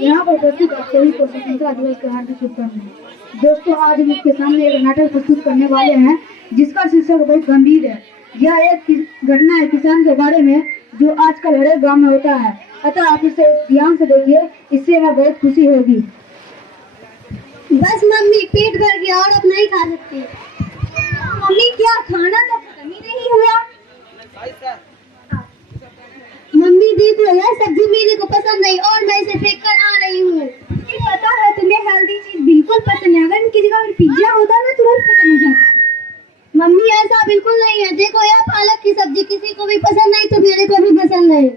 यहाँ पर प्रस्तुत आप सभी को स्वतंत्रता दिवस की हार्दिक शुभकामनाएं। दोस्तों, आज हम आपके सामने एक नाटक प्रस्तुत करने वाले हैं जिसका शीर्षक बहुत गंभीर है। यह एक घटना है किसान के बारे में जो आजकल हर एक गाँव में होता है। अतः आप इसे ध्यान से देखिए, इससे हमें बहुत खुशी होगी। बस मम्मी, पेट भर गया और अब नहीं खा सकती। मम्मी, क्या खाना तो खत्म ही नहीं हुआ। मम्मी देखो, यह सब्जी मेरे को पसंद नहीं और मैं इसे फेंक कर आ रही हूँ। पता है तुम्हें हेल्दी चीज बिल्कुल पसंद है। अगर इनकी जगह पिज्जा होता ना तुरंत खत्म हो जाता। मम्मी, ऐसा बिल्कुल नहीं है। देखो, यह पालक की सब्जी किसी को भी पसंद नहीं तो मेरे को भी पसंद नहीं।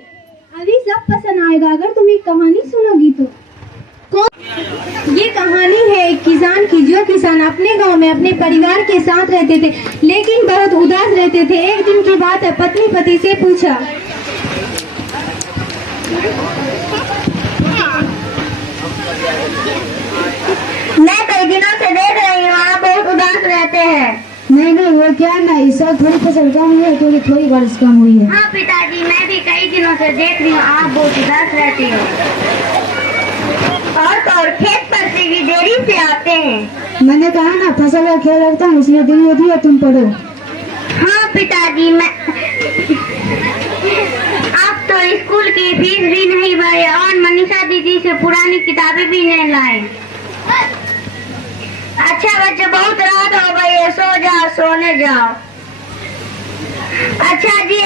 अभी सब पसंद आएगा अगर तुम एक कहानी सुनोगी तो। ये कहानी है एक किसान की। जो किसान अपने गांव में अपने परिवार के साथ रहते थे लेकिन बहुत उदास रहते थे। एक दिन की बात है, पत्नी पति से पूछा, मैं कई दिनों से देख रही हूँ आप बहुत उदास रहते हैं। नहीं, वो क्या है ना, इस साल थोड़ी फसल कम हुई है क्योंकि थोड़ी बारिश कम हुई है। हाँ पिताजी, मैं भी कई दिनों से देख रही हूँ आप बहुत उदास रहती हो और खेत पर से भी देरी से आते हैं। मैंने कहा ना, फसल का ख्याल रखता हूँ इसलिए देरी होती है। तुम पढ़ो। हाँ पिताजी, मैं आप तो स्कूल की फीस भी नहीं भरे और मनीषा दीदी से पुरानी किताबें भी नहीं लाए। अच्छा बच्चे, बहुत रात हो गई है, सो जाओ, सोने जाओ। अच्छा जी,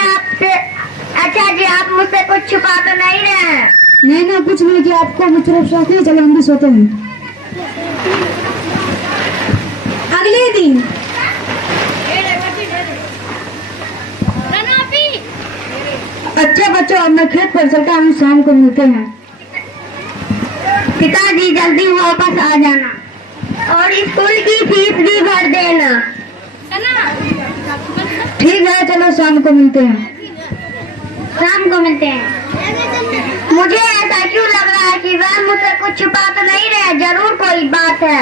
आप मुझसे कुछ छुपा तो नहीं रहे हैं? नहीं ना, कुछ नहीं किया। आपको मुझ तरफ सोचते हैं, चलो हम भी सोते हैं। अगले दिन अच्छा बच्चों, अब मैं खेत पर चलता हूँ, शाम को मिलते हैं। पिताजी, जल्दी वापस आ जाना और स्कूल की फीस भी भर देना। ठीक है, चलो शाम को मिलते हैं। शाम को मिलते हैं। मुझे ऐसा क्यों लग रहा है कि वह मुझसे कुछ छुपा तो नहीं रहे। जरूर कोई बात है।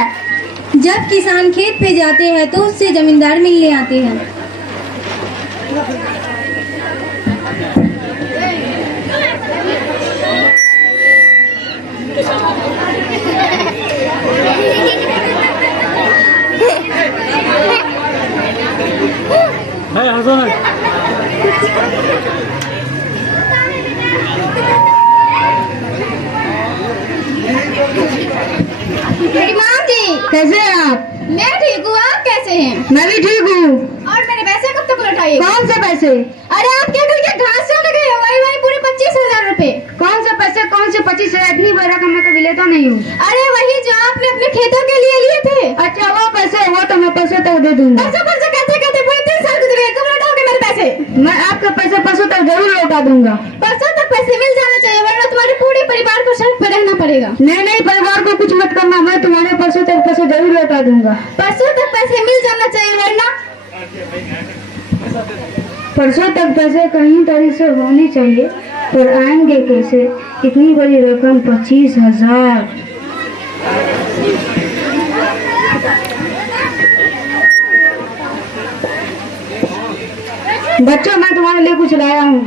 जब किसान खेत पे जाते हैं तो उससे जमींदार मिलने आते हैं। कैसे हैं आप? मैं ठीक हूँ, आप कैसे हैं? मैं भी ठीक हूँ। और मेरे पैसे कब तक लौटाइए? कौन से पैसे? अरे आप क्या करके घास से लगे हो? वही पूरे 25,000 रुपए। कौन से पैसे? कौन से 25,000? इतनी बड़ा का मैं कभी लेता नहीं हूँ। अरे वही जो आपने अपने खेतों के लिए लिए थे। अच्छा, वो पैसे, वो तो मैं पैसे तक दे दूंगा। पैसे कहते पूरे 3 साल गुजर गए, कब लौटाओगे मेरे पैसे? मैं आपके पैसे परसों तक जरूर लौटा दूंगा। परसों तक पैसे मिल जाना चाहिए वरना तुम्हारे पूरे परिवार को सड़क पर रहना पड़ेगा। नहीं, परिवार को कुछ मत करना, मैं तुम्हारे परसों तक पैसे जरूर लौटा दूंगा। परसों तक पैसे मिल जाना चाहिए वरना। परसों तक पैसे कहीं तरह से होनी चाहिए, पर आएंगे कैसे? इतनी बड़ी रकम 25,000। बच्चों, मैं तुम्हारे लिए कुछ लाया हूँ।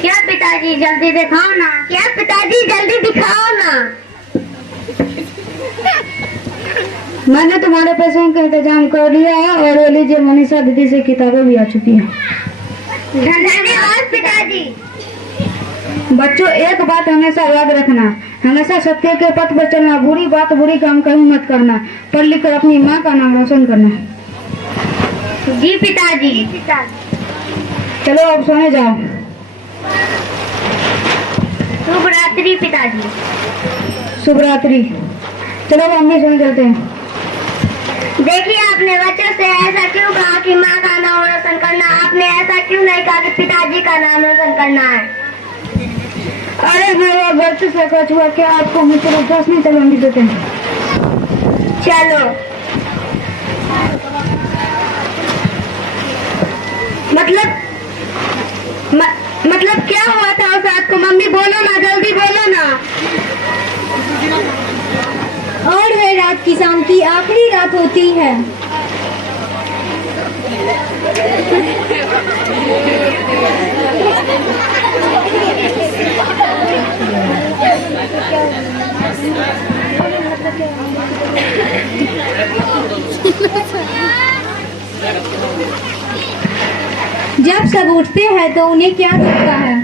क्या पिताजी, जल्दी दिखाओ ना। क्या पिताजी, जल्दी दिखाओ ना। मैंने तुम्हारे पैसों का इंतजाम कर लिया है और ये लीजिए, मनीषा दीदी से किताबें भी आ चुकी हैं। धन्यवाद पिताजी। बच्चों, एक बात हमेशा याद रखना, हमेशा सत्य के पथ पर चलना, बुरी बात बुरी काम कहीं मत करना, पढ़ लिख कर अपनी माँ का नाम रोशन करना। जी पिताजी। चलो अब सोने जाओ। शुभ रात्रि पिताजी। शुभ रात्रि। चलो हम भी सोने चलते हैं। देखिए, आपने बच्चों से ऐसा क्यों कहा कि माँ का नाम रोशन करना? आपने ऐसा क्यों नहीं कहा कि पिताजी का नाम रोशन करना है? अरे मैं वो गलती से कच हुआ। क्या आपको मुझ पर विश्वास नहीं? चलो हम भी देते हैं। चलो। मतलब क्या हुआ था उस रात को? मम्मी बोलो ना, जल्दी बोलो ना। और वह रात किसान की आखिरी रात होती है। जब सब उठते हैं तो उन्हें क्या दिखता है?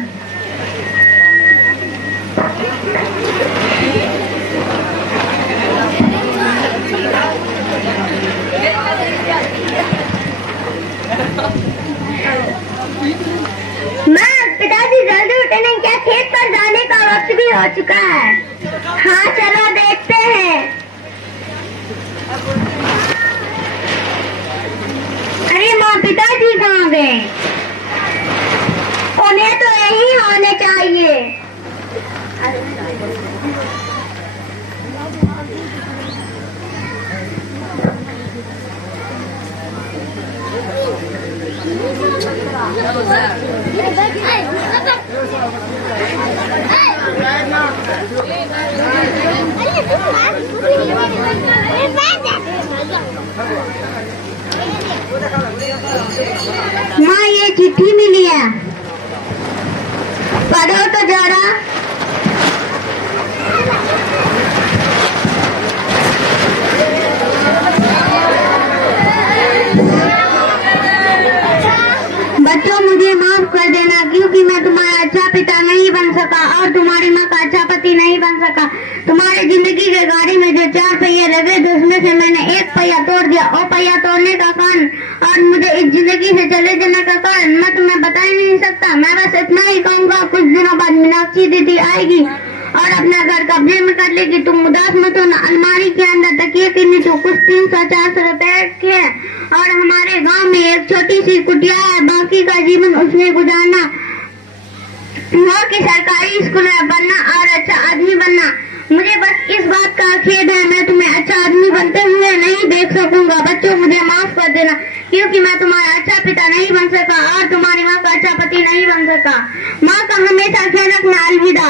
माँ, पिताजी जल्दी उठे नहीं क्या? खेत पर जाने का वक्त भी हो चुका है। हाँ चलो देखते हैं। अरे माँ, पिताजी कहाँ गए? उन्हें तो यही होने चाहिए। माँ, ये चिट्ठी मिली है, पढ़ो तो जरा। बच्चों, मुझे माफ कर देना क्योंकि मैं तुम्हारा अच्छा पिता नहीं बन सका और तुम्हारी माँ का अच्छा पति नहीं बन सका। तुम्हारी जिंदगी के गाड़ी में जो 4 पहिए लगे थे उसमें से मैंने एक पहिया तोड़ दिया। और पहिया तोड़ने का कारण और मुझे इस जिंदगी से चले जाने का कारण मैं तुम्हें बता ही नहीं सकता। मैं बस इतना ही कहूँगा, कुछ दिनों बाद मीनाक्षी दीदी आएगी और अपना घर कब्जे में कर लेगी। तुम उदास मत होना। अलमारी के अंदर तकिए के नीचे कुछ 300-400 रुपए रखे और हमारे गांव में एक छोटी सी कुटिया है। बाकी का जीवन उसमें गुजारना, वहाँ की सरकारी स्कूल में बनना और अच्छा आदमी बनना। मुझे बस इस बात का खेद है, मैं तुम्हें अच्छा आदमी बनते हुए नहीं देख सकूंगा। बच्चों, मुझे माफ कर देना क्योंकि मैं तुम्हारा अच्छा पिता नहीं बन सका और तुम्हारी माँ का अच्छा पति नहीं बन सका। माँ का हमेशा ख्याल रखना। अलविदा।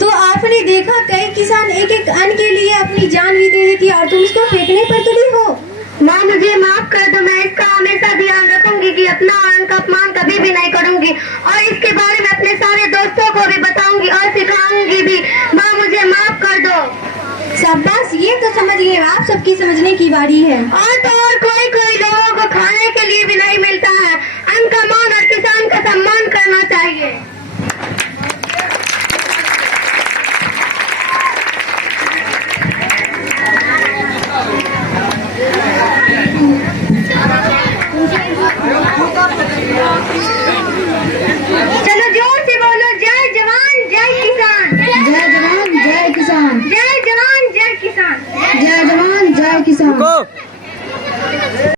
तो आपने देखा, कई किसान एक एक अन्न के लिए अपनी जान भी दे देती है और तुम उसको फेंकने पर तुली हो। माँ, मुझे माफ कर दो। मैं इसका हमेशा ध्यान रखूंगी कि अपना और उनका अपमान कभी भी नहीं करूंगी और इसके बारे में अपने सारे दोस्तों को भी बताऊंगी और सिखाऊंगी भी। माँ, मुझे माफ कर दो। शाबाश, ये तो समझ गए। आप सबकी समझने की बारी है। और तो और कोई लोगों को खाने के लिए भी नहीं मिलता है। अन्न का मान और किसान का